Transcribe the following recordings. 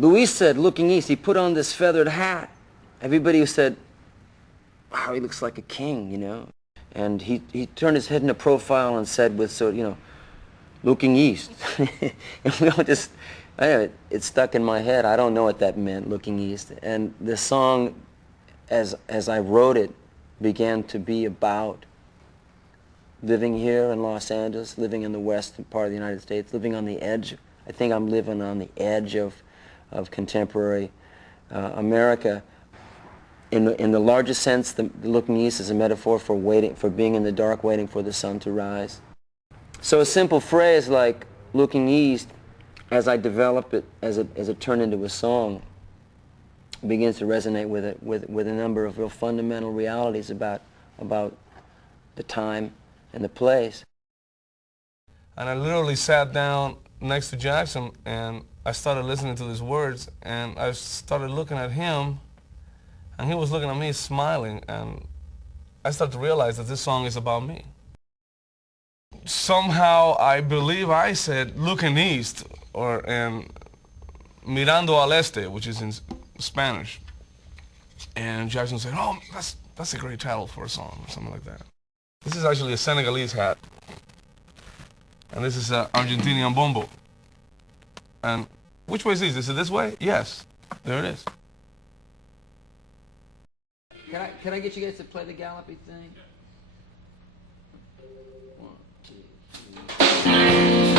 Luis said, looking east, he put on this feathered hat. Everybody said, wow, he looks like a king, you know. And he turned his head in a profile and said with, so, you know, looking east. And we all just, it stuck in my head. I don't know what that meant, looking east. And the song, as I wrote it, began to be about living here in Los Angeles, living in the western part of the United States, living on the edge. I think I'm living on the edge of contemporary America. In the largest sense, the looking east is a metaphor for waiting, for being in the dark, waiting for the sun to rise. So a simple phrase like looking east, as I develop it, as it turned into a song, begins to resonate with a number of real fundamental realities about the time and the place. And I literally sat down next to Jackson and I started listening to these words and I started looking at him and he was looking at me smiling, and I started to realize that this song is about me. Somehow I believe I said looking east, or mirando al este, which is in Spanish. And Jackson said, oh, that's a great title for a song, or something like that. This is actually a Senegalese hat. And this is Argentinian bombo. And which way is this? Is it this way? Yes. There it is. Can I get you guys to play the gallopy thing? 1, 2, 3.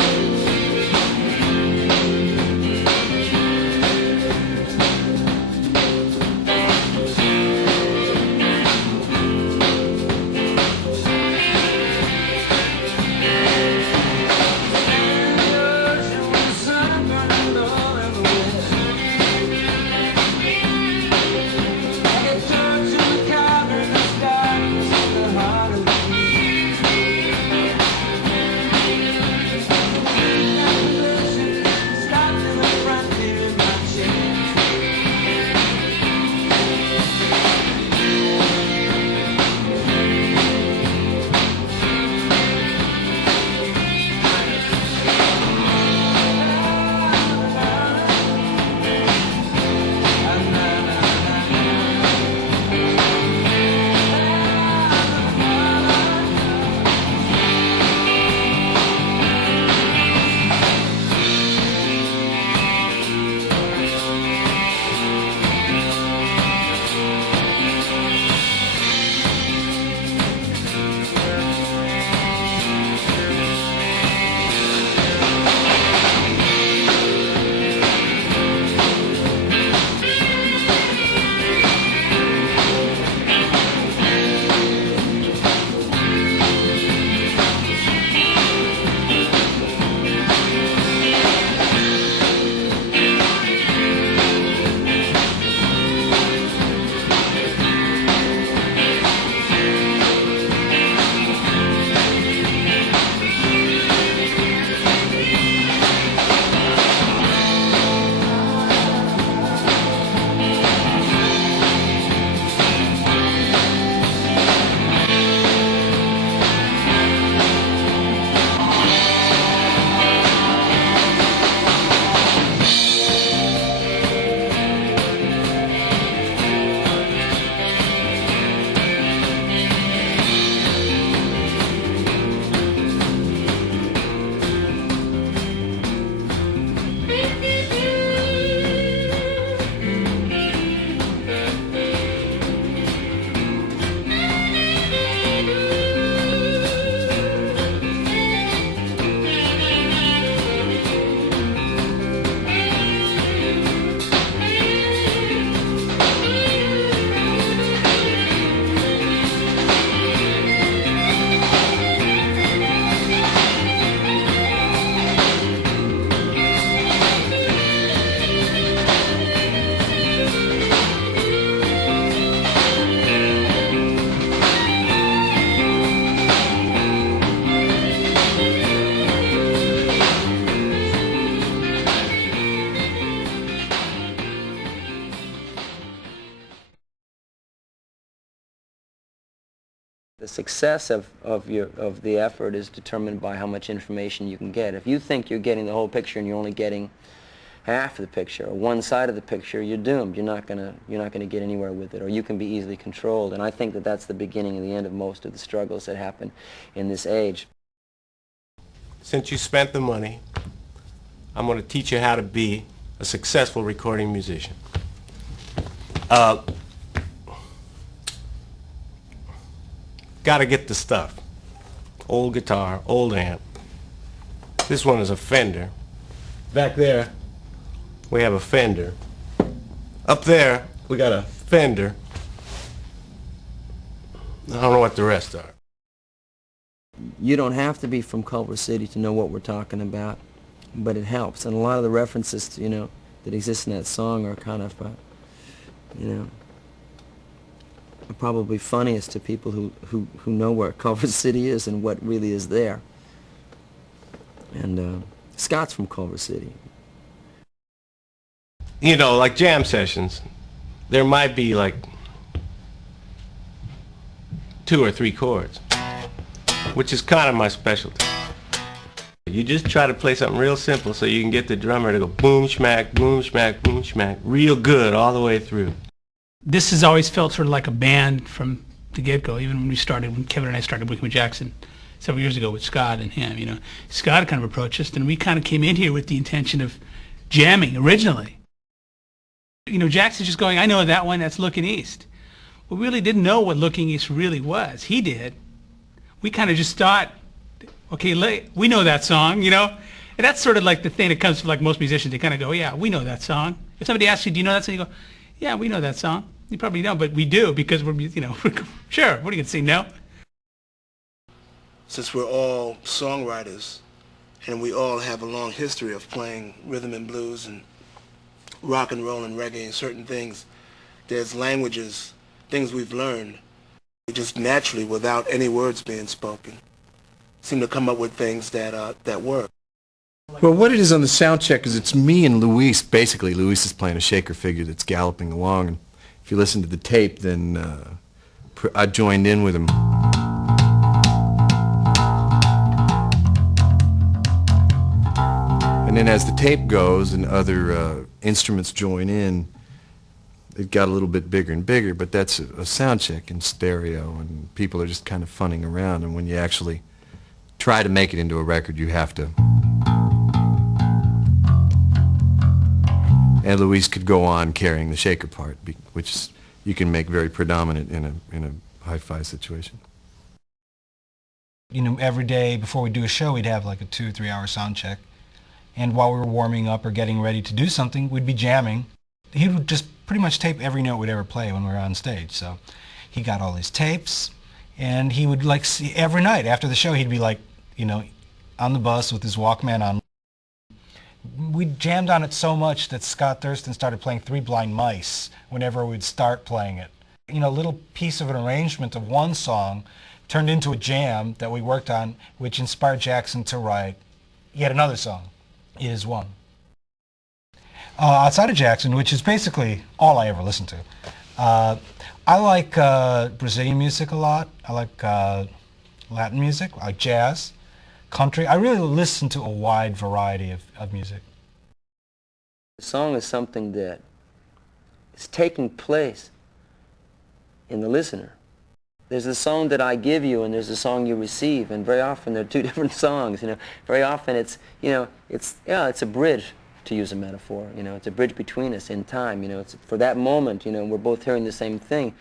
The success of the effort is determined by how much information you can get. If you think you're getting the whole picture and you're only getting half of the picture or one side of the picture, you're doomed. You're not gonna get anywhere with it, or you can be easily controlled. And I think that that's the beginning and the end of most of the struggles that happen in this age. Since you spent the money, I'm going to teach you how to be a successful recording musician. Got to get the stuff. Old guitar, old amp. This one is a Fender. Back there, we have a Fender. Up there, we got a Fender. I don't know what the rest are. You don't have to be from Culver City to know what we're talking about, but it helps. And a lot of the references, that exist in that song are kind of, are probably funniest to people who know where Culver City is and what really is there. And Scott's from Culver City. You know, like jam sessions, there might be like 2 or 3 chords, which is kind of my specialty. You just try to play something real simple so you can get the drummer to go boom, schmack, boom, schmack, boom, schmack, real good all the way through. This has always felt sort of like a band from the get-go, even when Kevin and I started working with Jackson several years ago with Scott and him, Scott kind of approached us, and we kind of came in here with the intention of jamming originally. Jackson's just going, I know that one, that's Looking East. We really didn't know what Looking East really was. He did. We kind of just thought, okay, we know that song, And that's sort of like the thing that comes from like most musicians. They kind of go, yeah, we know that song. If somebody asks you, do you know that song? You go, yeah, we know that song. You probably don't, but we do because we're, sure, what are you going to say, no? Since we're all songwriters and we all have a long history of playing rhythm and blues and rock and roll and reggae and certain things, there's languages, things we've learned, just naturally without any words being spoken, seem to come up with things that work. Well, what it is on the sound check is it's me and Luis. Basically, Luis is playing a shaker figure that's galloping along. And if you listen to the tape, then I joined in with him. And then as the tape goes and other instruments join in, it got a little bit bigger and bigger, but that's a sound check in stereo, and people are just kind of funning around. And when you actually try to make it into a record, you have to. And Luis could go on carrying the shaker part, which you can make very predominant in a hi-fi situation. Every day before we do a show, we'd have like a 2 or 3 hour sound check. And while we were warming up or getting ready to do something, we'd be jamming. He would just pretty much tape every note we'd ever play when we were on stage. So he got all his tapes, and he would see every night after the show, he'd be like, on the bus with his Walkman on. We jammed on it so much that Scott Thurston started playing Three Blind Mice whenever we'd start playing it. A little piece of an arrangement of one song turned into a jam that we worked on, which inspired Jackson to write yet another song, It Is One. Outside of Jackson, which is basically all I ever listened to, I like Brazilian music a lot. I like Latin music, I like jazz, country. I really listen to a wide variety of music. The song is something that is taking place in the listener. There's the song that I give you, and there's the song you receive, and very often they're 2 different songs. Very often it's a bridge, to use a metaphor. It's a bridge between us in time. It's for that moment. We're both hearing the same thing.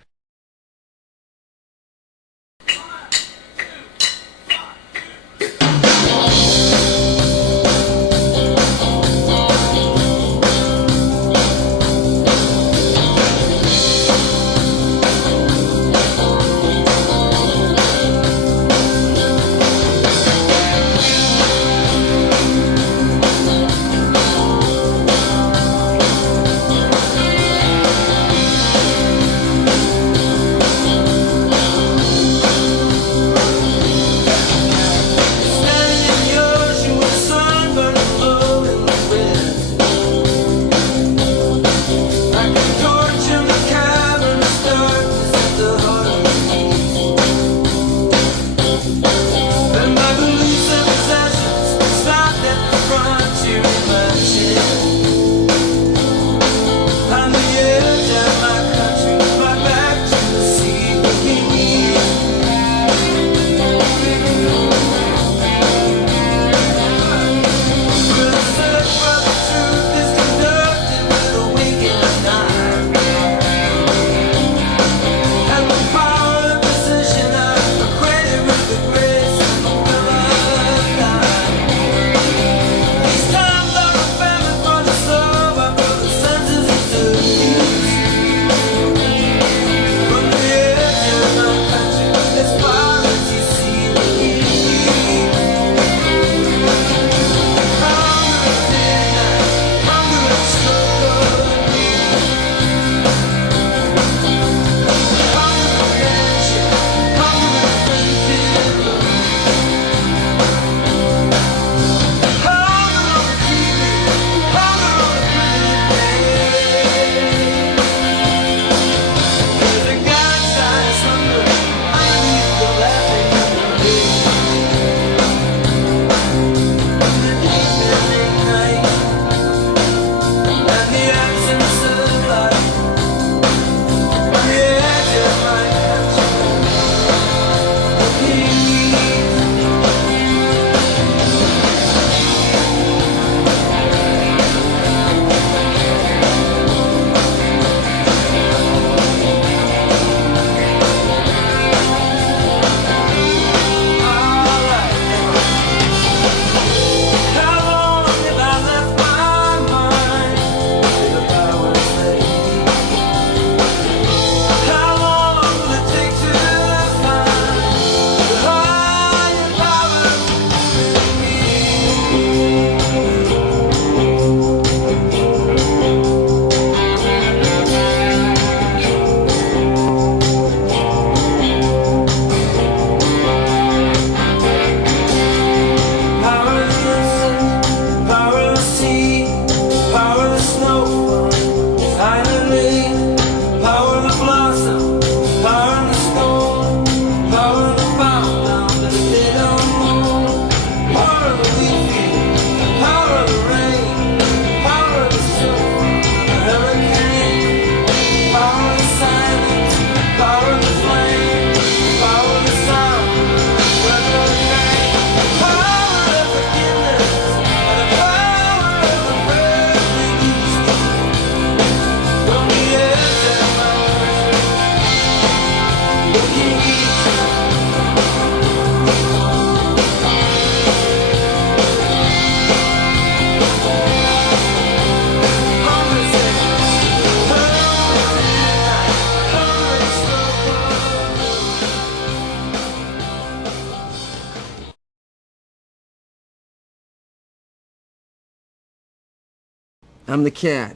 I'm the cat.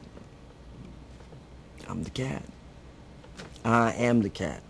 I'm the cat. I am the cat.